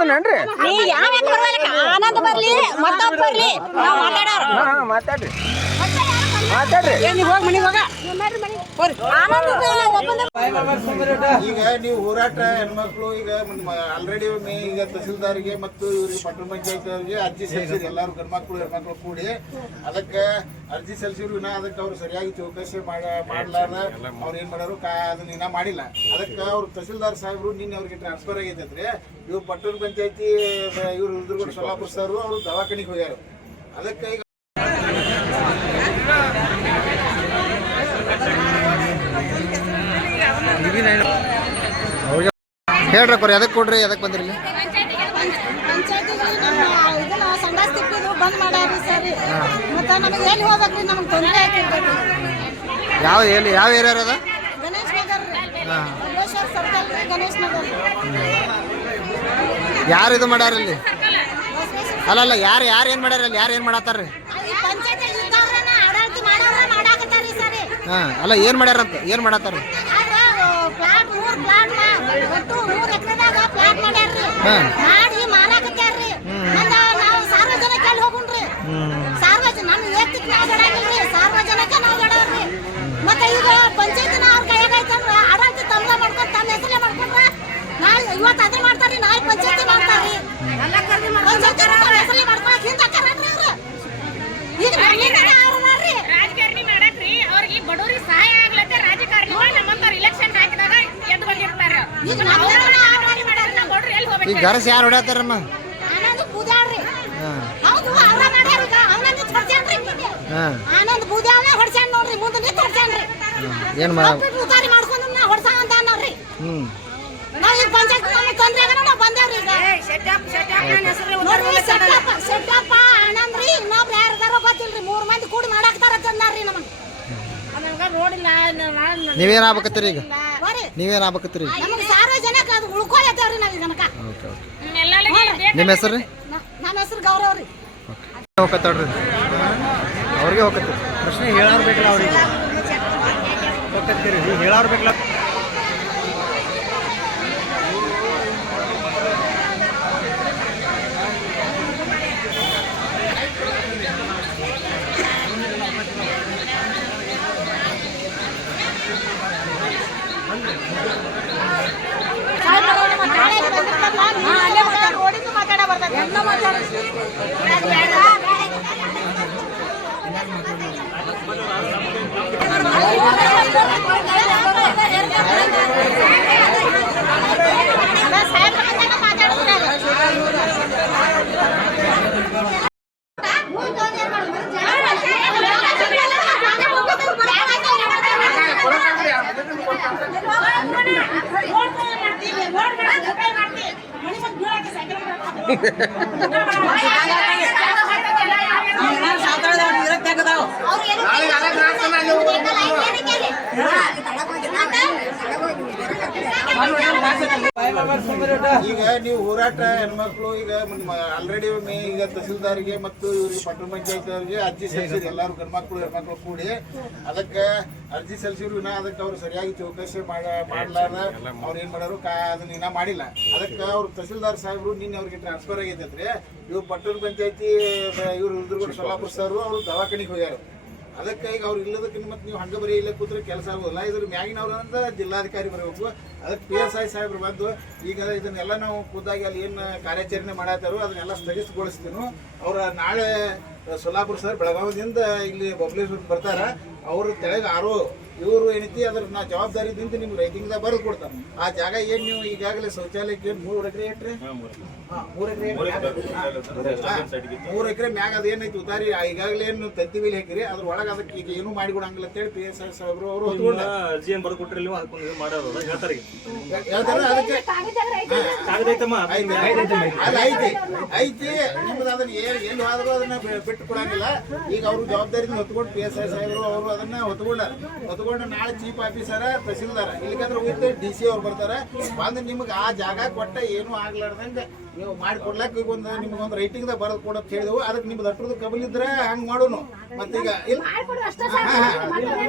ಬಂದನೇನ್ರಿ ನೀ ಯಾವ ಆನಂದ ಬರ್ಲಿ ಮತ್ತೊಬ್ಬ ಬರ್ಲಿ. ನಾವ್ ಮಾತಾಡೋರು. ಹಾ ಹಾ ಮಾತಾಡ್ರಿ. ಈಗ ನೀವು ಹೋರಾಟ ಹೆಣ್ಮಕ್ಳು ಈಗ ಆಲ್ರೆಡಿ ಈಗ ತಹಸೀಲ್ದಾರ್ಗೆ ಮತ್ತು ಇವ್ರಿಗೆ ಪಟ್ಟಣ ಪಂಚಾಯತ್ ಅವರಿಗೆ ಅರ್ಜಿ ಸಲ್ಲಿಸಿದ್ರು. ಎಲ್ಲಾರು ಗಂಡ್ಮಕ್ಳು ಹೆಣ್ಮಕ್ಳು ಕೂಡಿ. ಅದಕ್ಕೆ ಅರ್ಜಿ ಸಲ್ಲಿಸಿದ್ರು. ಇನ್ನ ಅದಕ್ಕೆ ಅವ್ರು ಸರಿಯಾಗಿ ಚೌಕಾಸಿ ಮಾಡ ಮಾಡ್ಲಾರ ಅವ್ರು ಏನ್ ಮಾಡಾರು ಕಾ ಅದನ್ನ ಇನ್ನ ಮಾಡಿಲ್ಲ. ಅದಕ್ಕೆ ಅವ್ರು ತಹಸೀಲ್ದಾರ್ ಸಾಹೇಬ್ರು ನಿನ್ನೆ ಅವ್ರಿಗೆ ಟ್ರಾನ್ಸ್ಫರ್ ಆಗೈತಂದ್ರೆ ಇವ್ರು ಪಟ್ಟಣ ಪಂಚಾಯತಿ ಇವ್ರು ಸೊಲ್ಲಾಪುರ ಸರ್ ಅವ್ರು ದವಾಖಾನಿಗೆ ಹೋಗ್ಯಾರ. ಅದಕ್ಕೆ ಈಗ ಹೇಳ್ರಿ ಕೊರಿ ಎದಕ್ಕೆ ಕೊಡ್ರಿ ಎದಕ್ಕೆ ಬಂದ್ರಿ ಇಲ್ಲಿ ಪಂಚಾಯತಿಗಳು ನಮ್ಮ ಇದನ್ನ ಸಂಡಾಸ್ ತಿಪ್ಪಿದ್ರು ಬಂದ್ ಮಾಡ್ಯಾರಿ ಸರಿ ಮತ್ತ ನಮಗೆ ರೀ ಹೋಗ್ಬೇಕ್ರಿ ಕೊಡ್ರಿ ತೊಂದರೆ ಆಗಿರ್ತೈತಿ ಯಾವ ಎಲ್ಲಿ ಯಾವ ಏರಿಯಾ ಅದ? ಯಾರು ಇದು ಮಾಡ್ಯಾರ ಇಲ್ಲಿ? ಅಲ್ಲ ಅಲ್ಲ ಯಾರು ಯಾರು ಏನು ಮಾಡ್ಯಾರ ಅಲ್ಲಿ? ಯಾರು ಏನು ಮಾಡತ್ತಾರ್ರಿ? ಹಾಂ ಅಲ್ಲ ಏನು ಮಾಡ್ಯಾರಂತ? ಏನು ಮಾಡತ್ತಾರ್ರಿ ಪ್ಲಾಟ್ ಮೂರ್ ಪ್ಲಾಟ್ ಒಟ್ಟು ಮೂರ್ ಎಕರೆದಾಗ ಪ್ಲಾಟ್ ಮಾಡ್ಯಾರ್ರಿ ಹಾ. ಮಾಡಿ ಮಾರಾಕತ್ಯಾರ್ರಿ ಮಂದ ನಾವು ಸಾರ್ವಜನಿಕ ಅಲ್ಲಿ ಹೋಗುಣ್ರಿ. ಸಾರ್ವಜನಿಕ ನಮ್ಮ ವ್ಯಕ್ತಿಕ್ ನಾವು ಬೇಡಾಗಿಲ್ರಿ ಸಾರ್ವಜನಿಕ ನಾವು ಬೇಡವ್ರಿ ಮತ್ತೆ ಈಗ ಪಂಚಾಯತಿನ ಅವ್ರ ಕೈಯಾಗ ಐತಂದ್ರ ಆಡಳಿತ ತಮ್ದ ಮಾಡ್ಕೊಂಡ್ ತಮ್ಮ ಹೆಸರೇ ಮಾಡ್ಕೊಂಡ್ರ ನಾಳೆ ಇವತ್ತು ಅದೇ ಮಾಡ್ತಾರ್ರಿ ನಾಳೆ ಪಂಚಾಯತಿ ಮಾಡ್ತಾರ್ರಿ. ಪಂಚಾಯತಿ ತಮ್ಮ ಹೆಸರೇ ಮಾಡ್ಕೊಳಕ್ ಹಿಂದಕ್ಕಾರನ್ರಿ ಅವ್ರು. ಈಗ ನಮ್ಮಿಂದ ಅವ್ರು ಅದಾರ್ರಿ. ರಾಜಕಾರಣಿ ಮಾಡಕ್ರಿ. ಅವ್ರಿಗೆ ಬಡವ್ರಿಗೆ ಸಹಾಯ ಆಗ್ಲತ್ತೆ. ರಾಜಕಾರಣಿ ನಮ್ಮಂತವ್ರು ಇಲೆಕ್ಷನ್ ಹಾಕಿದಾಗ ಎದ್ದು ಬಂದಿರ್ತಾರ. ಈಗ ಅವ್ರು ಮಾಡ್ಯಾರ್ರಿ. ನಾವು ಬಡ್ರು ಎಲ್ಲಿ ಈಗ ಗರಸ್ ಯಾರು ಹೊಡ್ಯಾತಾರಮ್ಮ? ಹಾಂ. ಏನು ಮಾಡ ಹ್ಞೂ ನೀವೇನು ಆಗ್ಬೇಕತ್ತೀರಿ ಈಗ? ನೀವೇನ ಆಗ್ಬೇಕತ್ತೀರಿ ಅದು ಉಳ್ಕೊಳತ್ತೇವ್ರಿ ನಾವು ನಮಗ. ಓಕೆ ಓಕೆ ನಿಮ್ಮ ಹೆಸರು ರೀ? ನಮ್ಮ ಹೆಸರು ಗೌರವ್ ರೀ. ಹೋಗತ್ತಾಳ್ರಿ ಅವ್ರಿಗೆ ಹೋಗತ್ತೆ ಪ್ರಶ್ನೆ ಹೇಳಾರ್ಬೇಕಲ್ಲ ಅವ್ರಿಗೆ. ಹೋಗ್ತಿರ್ತೀರಿ ಹೇಳಾರ್ ಈಗ ನೀವು ಹೋರಾಟ ಹೆಣ್ಮಕ್ಳು ಈಗ ಆಲ್ರೆಡಿ ಈಗ ತಹಸೀಲ್ದಾರ್ಗೆ ಮತ್ತು ಇವ್ರಿಗೆ ಪಟ್ಟಣ ಪಂಚಾಯತ್ ಅವರಿಗೆ ಅರ್ಜಿ ಸಲ್ಲಿಸಿದ್ರು. ಎಲ್ಲಾರು ಗಂಡ್ಮಕ್ಳು ಹೆಣ್ಮಕ್ಳು ಕೂಡಿ ಅದಕ್ಕೆ ಅರ್ಜಿ ಸಲ್ಲಿಸಿದ್ರು. ಇನ್ನ ಅದಕ್ಕೆ ಅವ್ರು ಸರಿಯಾಗಿ ಚೌಕಾಸಿ ಮಾಡ ಮಾಡ್ಲಾರ ಅವ್ರು ಏನ್ ಮಾಡಾರು ಕಾ ಅದನ್ನ ಇನ್ನ ಮಾಡಿಲ್ಲ. ಅದಕ್ಕೆ ಅವ್ರು ತಹಸೀಲ್ದಾರ್ ಸಾಹೇಬ್ರು ನಿನ್ನೆ ಅವ್ರಿಗೆ ಟ್ರಾನ್ಸ್ಫರ್ ಆಗೈತೆ ಇವ್ರು ಪಟ್ಟಣ ಪಂಚಾಯತಿ ಇವ್ರು ಸೊಲ್ಲಾಪುರ ಸರ್ ಅವ್ರು ದವಾಖಾನಿಗೆ ಹೋಗ್ಯಾರ. ಅದಕ್ಕೆ ಈಗ ಅವ್ರು ಇಲ್ಲದಕ್ಕಿಂತ ಮತ್ತೆ ನೀವು ಹಂಗೆ ಬರೀ ಇಲ್ಲ ಕೂತ್ರೆ ಕೆಲಸ ಆಗೋದಿಲ್ಲ. ಇದ್ರ ಮ್ಯಾಗಿನವ್ರು ಅಂತ ಜಿಲ್ಲಾಧಿಕಾರಿ ಬರಬೇಕು. ಅದಕ್ಕೆ ಪಿ ಎಸ್ ಐ ಸಾಹೇಬ್ರು ಬಂದು ಈಗ ಇದನ್ನೆಲ್ಲ ನಾವು ಕೂದಾಗಿ ಅಲ್ಲಿ ಏನು ಕಾರ್ಯಾಚರಣೆ ಮಾಡತ್ತಾರೋ ಅದನ್ನೆಲ್ಲ ಸ್ಥಗಿತಗೊಳಿಸ್ತೀನಿ, ಅವ್ರ ನಾಳೆ ಸೊಲ್ಲಾಪುರ ಸರ್ ಬೆಳಗಾವಿಯಿಂದ ಇಲ್ಲಿ ಬೊಬ್ಲೇಶ್ವರ್ ಬರ್ತಾರೆ, ಅವ್ರ ತೆಳಗೆ ಆರೋ ಇವರು ಏನೈತಿ ಅದ್ರ ನಾ ಜವಾಬ್ದಾರಿದಿಂದ ನಿಮ್ಗೆ ರೈಟಿಂಗ್ದಾಗ ಬರೆದು ಕೊಡ್ತಾರೆ. ಆ ಜಾಗ ಏನು ನೀವು ಈಗಾಗಲೇ ಶೌಚಾಲಯಕ್ಕೆ ಏನು ಮೂರು ಎಕರೆ ಏಟ್ರಿ ಹಾ, ಮೂರು ಎಕರೆ. ಮೂರು ಎಕರೆ ಮ್ಯಾಗ ಅದ ಏನೈತಿ ಉದಾರಿ ಈಗಾಗಲೇ ಏನು ತಂತಿ ಮೇಲೆ ಹಾಕಿರಿ ಅದ್ರ ಒಳಗೆ ಅದಕ್ಕೆ ಈಗ ಏನು ಮಾಡಿಕೊಡಂಗಿಲ್ಲ ಅಂತೇಳಿ ಪಿ ಎಸ್ ಐ ಸಾಹೇಬ್ರು ಅವರು ಹೊತ್ಕೊಂಡ ಅರ್ಜಿ ಏನು ಬರ್ದು ಕೊಟ್ಟಿರಲಿಲ್ಲ ಮಾಡೋದು ಹೇಳ್ತಾರೆ ಅದಕ್ಕೆ ಐತಿ. ಅಲ್ಲ ಐತಿ ಐತಿ. ನಿಮ್ದು ಅದನ್ನ ಏನು ಎಲ್ಲಿ ಆದರೂ ಅದನ್ನ ಬಿಟ್ಟು ಕೊಡಂಗಿಲ್ಲ. ಈಗ ಅವ್ರ ಜವಾಬ್ದಾರಿನ ಹೊತ್ಕೊಂಡು ಪಿ ಎಸ್ ಐ ಸಾಹೇಬ್ರು ಅವರು ಅದನ್ನ ಹೊತ್ಕೊಂಡ ಹೊತ್ಕೊಂಡು ನಾಳೆ ಚೀಫ್ ಆಫೀಸರ್ ತಹಸೀಲ್ದಾರ್ ಇಲ್ಲಿಕಂದ್ರೆ ಹೋಗಿದ್ದು ಡಿ ಸಿ ಅವ್ರು ಬರ್ತಾರೆ. ಬಂದು ನಿಮ್ಗೆ ಆ ಜಾಗ ಕೊಟ್ಟ ಏನೂ ಆಗ್ಲಾರ್ದಂಗೆ ನೀವು ಮಾಡಿ ಕೊಡ್ಲಾಕ ಈಗ ಒಂದು ನಿಮ್ಗೆ ಒಂದು ರೈಟಿಂಗ್ದಾಗ ಬರೆದು ಕೊಡೋದು ಹೇಳಿದೆವು. ಅದಕ್ಕೆ ನಿಮ್ದು ಅಟ್ರದ್ದು ಕಬಲ್ ಇದ್ರೆ ಹಂಗೆ ಮಾಡೋನು. ಮತ್ತೀಗ ಇಲ್ಲ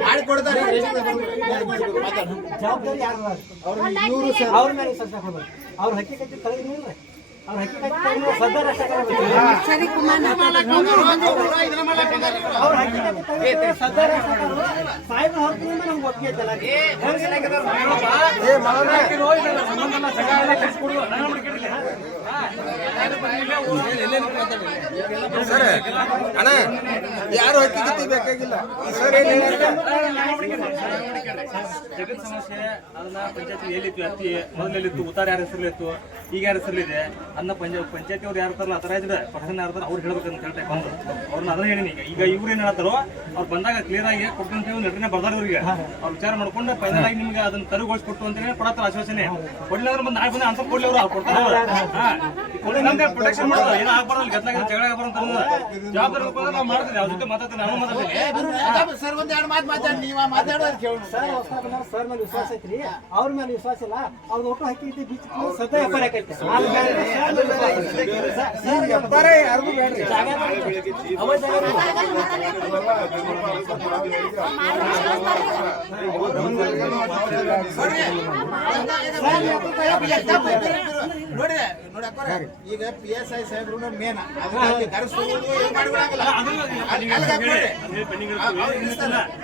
ಮಾಡಿ ಕೊಡ್ತಾರೆ. ಜವಾಬ್ದಾರಿ ಯಾರು ಅವ್ರು ಇವರು ಸರ್ ಅವ್ರ ಸರ್ ಅಣ್ಣ ಯಾರು ಹಕ್ಕಿ ಬೇಕಾಗಿಲ್ಲ? ಸರ್ ಜಗತ್ ಸಮಸ್ಯೆ ಅದನ್ನ ಪಂಚಾಯತ್ ಎಲ್ಲಿತ್ತು ಅತ್ತಿ. ಮೊದಲೆಲ್ಲಿತ್ತು ಉತ್ತಾರ ಯಾರ ಹೆಸರಲ್ಲಿತ್ತು? ಈಗ ಯಾರ ಹೆಸರಲ್ಲಿದೆ? ಅದನ್ನ ಪಂಚಾಯತ್ ಪಂಚಾಯತಿ ಅವ್ರು ಯಾರು ಇರ್ತಾರಲ್ಲ ಅಥರೈಸ್ಡ್ ಪರ್ಸನ್ ಯಾರು ಅವ್ರು ಹೇಳ್ಬೇಕಂತ ಹೇಳ್ತಾರೆ ಬಂದ್ರು ಅವ್ರನ್ನ ಅದನ್ನ ಹೇಳಿನಿ ಈಗ. ಈಗ ಇವ್ರು ಏನ್ ಹೇಳ್ತಾರೋ ಅವ್ರು ಬಂದಾಗ ಕ್ಲಿಯರ್ ಆಗಿ ಕೊಟ್ಟು ನಟನೆ ಇವ್ರಿಗೆ ಅವ್ರು ವಿಚಾರ ಮಾಡ್ಕೊಂಡು ಫೈನಲ್ ಆಗಿ ನಿಮ್ಗೆ ಅದನ್ನ ತರುಗೊಳಿಸ್ಕೊಟ್ಟು ಕೊಟ್ಟು ಅಂತ ಹೇಳಿ ಕೊಡತ್ತಾರ ಆಶ್ವಾಸನೆ. ಕೊಡ್ಲಿಲ್ಲ ಅಂದ್ರೆ ಬಂದು ನಾಳೆ ಬಂದ ಅಂತ ಕೊಡ್ಲಿ ಅವ್ರು. ಅವ್ರು ಕೊಡ್ತಾರೆ ಪ್ರೊಟೆಕ್ಷನ್ ಮಾಡೋದು ಏನೋ ಆಗ್ಬಾರ್ದು ಗದ್ಲಾಗ ಜಗಳ ಆಗ್ಬಾರ್ದು ಅಂತ ಜವಾಬ್ದಾರಿ ತಗೊಂಡು ನಾವು ಮಾಡ್ತೀವಿ. ಅವ್ರ ಜೊತೆ ಮಾತಾಡ್ತೀನಿ ನಾನು ಮಾತಾಡ್ತೀನಿ ಸರ್ ಒಂದ್ ಎರಡು ಮಾತು ಮಾತಾಡಿ ನೀವು ಮಾತಾಡೋದು ಕೇಳೋಣ ಸರ್ ಹೊಸ ಸರ್ ಮೇಲೆ ವಿಶ್ವಾಸ ಐತ್ರಿ. ಅವ್ರ ಮೇಲೆ ವಿಶ್ವಾಸ ಇಲ್ಲ. ಅವ್ರ ಒಟ್ಟು ಹಕ್ಕಿ ಐತಿ ಬೀಚ್ ಸದಾ ವ್ಯಾಪಾರ ಆಕೈತೆ ಸರ್ ವ್ಯಾಪಾರ ಯಾರಿಗೂ ಬೇಡ್ರಿ. ನೋಡಿ ನೋಡಿ ಈಗ ಪಿ ಎಸ್ ಐ ಸಾಹೇಬ್ರು ಮೇನ್.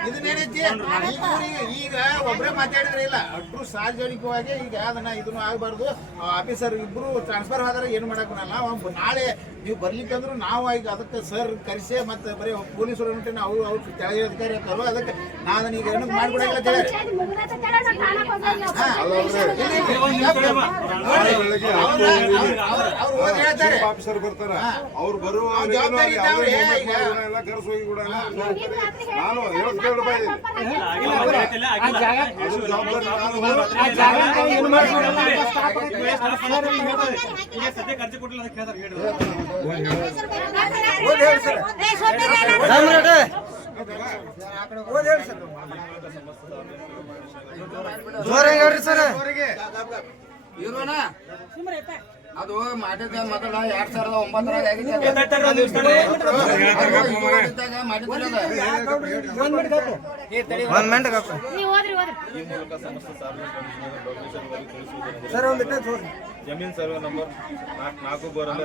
ಇದನ್ನೇನೈತಿ ಈಗ ಒಬ್ಬರೇ ಒಬ್ರೇ ಮಾತಾಡಿದ್ರೆ ಇಲ್ಲ ಅಟ್ರು ಸಾರ್ವಜನಿಕವಾಗಿ ಈಗ ಅದನ್ನ ಇದನ್ನು ಆಗಬಾರ್ದು ಆಫೀಸರ್ ಇಬ್ರು ಟ್ರಾನ್ಸ್ಫರ್ ಆದ್ರೆ ಏನು ಮಾಡಕ್ ನಾಳೆ ನೀವು ಬರ್ಲಿಕ್ಕಂದ್ರೆ ನಾವು ಈಗ ಅದಕ್ಕೆ ಸರ್ ಕರೆಸೇ ಮತ್ತೆ ಬರೀ ಪೊಲೀಸರು ನಾವು ಅವ್ರು ಅವ್ರು ಕೆಳಗೆ ಅಧಿಕಾರಿ ಹಾಕಲ್ವ ಅದಕ್ಕೆ ನಾನು ಈಗ ಏನಕ್ಕೆ ಮಾಡ್ಬಿಡಂಗಿಲ್ಲ ಆಫೀಸರ್ ಬರ್ತಾರ. ಅವ್ರು ಬರುವ ನಾನು ಹೇಳ್ತೇವೆ ಸದ್ಯಕ್ಕೆ ಅರ್ಜಿ ಕೊಟ್ಟಿಲ್ಲ ಅದಕ್ಕೆ ಕೇಳ್ತಾರೆ ಹೇಳಿ ಜೋರ ಹೇಳ್ರಿ ಸರ್ ಇರೋಣ ಅದು ಮಾಡಿದ ಮೊದಲ ಎರಡ್ ಸಾವಿರದ ಒಂಬತ್ತರಾಗ ಜಮೀನ್ ಸರ್ವೆ ನಂಬರ್ ನಾಲ್ಕು ನಾಲ್ಕು ಬೋರಲ್ಲಿ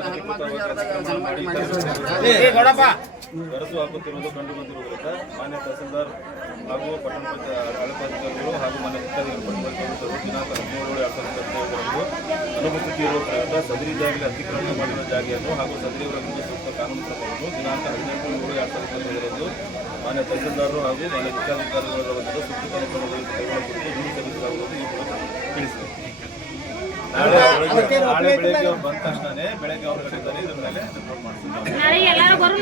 ಹಾಕುತ್ತಿರುವುದು ಕಂಡು ಬಂದಿರುವುದರಿಂದ ಮಾನ್ಯ ತಹಸೀಲ್ದಾರ್ ಹಾಗೂ ಪಟ್ಟಣ ಪಂಚಾಯತ್ ಹಾಗೂ ಮಾನ್ಯ ಪಟ್ಟಣ ಪಂಚಾಯತ್ ದಿನಾಂಕ ಹದಿನೇಳು ಎರಡು ಸಾವಿರದ ಹದಿನೈದರಂದು ಪ್ರಯುಕ್ತ ಸದರಿ ಜಾಗದಲ್ಲಿ ಅತಿಕ್ರಮಣ ಮಾಡಿದ ಜಾಗೆಯನ್ನು ಹಾಗೂ ಸದರಿಯವರ ವಿರುದ್ಧ ಸೂಕ್ತ ಕಾನೂನು ಕ್ರಮವನ್ನು ದಿನಾಂಕ ಹದಿನೆಂಟು ಮೂರು ಎರಡು ಸಾವಿರದ ಹದಿನೈದರಂದು ಮಾನ್ಯ ತಹಸೀಲ್ದಾರರು ಹಾಗೂ ಮಾನ್ಯ ಮುಖ್ಯಾಧಿಕಾರಿಗಳ ವಿರುದ್ಧ ಸೂಕ್ತ ಕಾರ್ಯಕ್ರಮಗಳನ್ನು ಕ್ರಮಗಳನ್ನು ಕೈಗೊಳ್ಳುವ ಕುರಿತು ದೂರು ಸಲ್ಲಿಸಲಾಗುವುದು ಈ ಮೂಲಕ ತಿಳಿಸಿದೆ. ನಾಳೆ ಬೆಳಗ್ಗೆ ನಾಳೆ ಬೆಳಗ್ಗೆ ಅವ್ರು ಬಂದ ತಕ್ಷಣನೇ ಬೆಳಗ್ಗೆ ಅವ್ರ ಕಡೆ ಇದ್ರ ಮೇಲೆ ರಿಪೋರ್ಟ್ ಮಾಡ್ತೀವಿ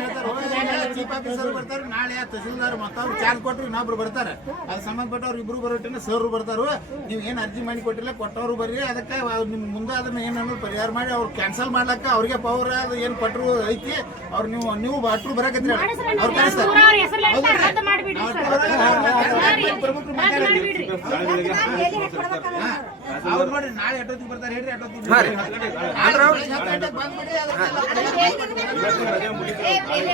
ಚೀಫ್ ಆಫೀಸರ್ ಬರ್ತಾರೆ ನಾಳೆ ತಹಸೀಲ್ದಾರ್ ಮತ್ತವ್ರು ಚಾರ್ಜ್ ಕೊಟ್ಟರು ಇನ್ನೊಬ್ರು ಬರ್ತಾರೆ. ಅದು ಸಂಬಂಧಪಟ್ಟವ್ರು ಇಬ್ರು ಬರೋಟಿನ ಸರ್ ಬರ್ತಾರು ನೀವು ಏನು ಅರ್ಜಿ ಮಾಡಿ ಕೊಟ್ಟಿಲ್ಲ ಕೊಟ್ಟವ್ರು ಬರ್ರಿ ಅದಕ್ಕೆ ನಿಮ್ ಮುಂದೆ ಅದನ್ನ ಏನು ಪರಿಹಾರ ಮಾಡಿ ಅವ್ರು ಕ್ಯಾನ್ಸಲ್ ಮಾಡ್ಲಕ್ಕ ಅವ್ರಿಗೆ ಪವರ್ ಅದು ಏನು ಕೊಟ್ಟರು ಐತಿ ಅವ್ರು ನೀವು ನೀವು ಅಟ್ರು ಬರಕತ್ರಿ ಅವ್ರು ಕಳಿಸ್ತಾರೆ. ಅವ್ರ ನೋಡ್ರಿ ನಾಳೆ ಎಷ್ಟೊತ್ತಿಗೆ ಬರ್ತಾರೆ ಹೇಳ್ರಿ ಎಷ್ಟೊತ್ತಿಗೆ ಬಂದ್ಬಿಡಿ ಅದಕ್ಕೆಲ್ಲ ಈ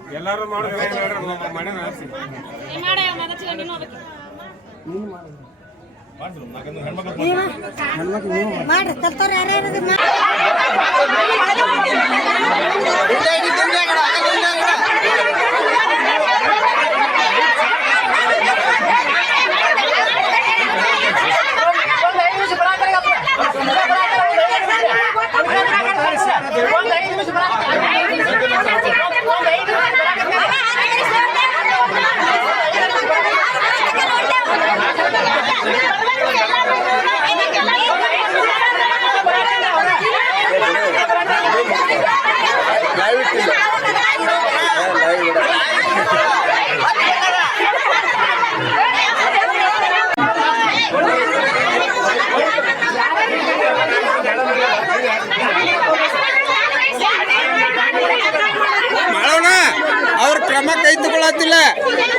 ಎಲ್ಲಾರು ಮಾಡ್ರಿ ಕಲ್ತವ್ರು ಯಾರ್ಯಾರು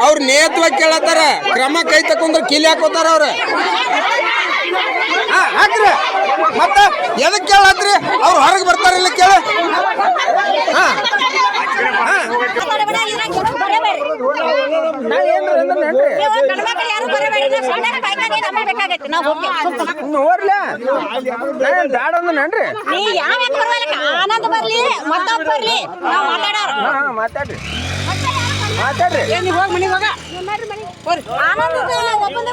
ಅವ್ರ ನೇತ್ವ ಕೇಳತ್ತಾರ ಕ್ರಮ ಕೈ ತಕೊಂಡ್ರೆ ಕೀಲಿ ಹಾಕೋತಾರ ಅವ್ರ. ಹಾ, ಹಾಕ್ರಿ. ಮತ್ತ ಎದಕ್ ಕೇಳತ್ರಿ ಅವ್ರು ಹೊರಗೆ ಬರ್ತಾರಿಲ್ಲ ಕೇಳ. ಹಾ. ನೋಡ್ಲ. ಬ್ಯಾಡ? ಆನಂದ್ ಬರ್ಲಿ ಮತ್ತೊಬ್ಬ ಬರ್ಲಿ. ನಾವು ಮಾತಾಡೋರು. ಹಾ ಮಾತಾಡ್ರಿ. ಹೋಗಿ ಮನೆಗೆ ಹೋಗ. ಆನಂದ್ ಒಬ್ಬಂದ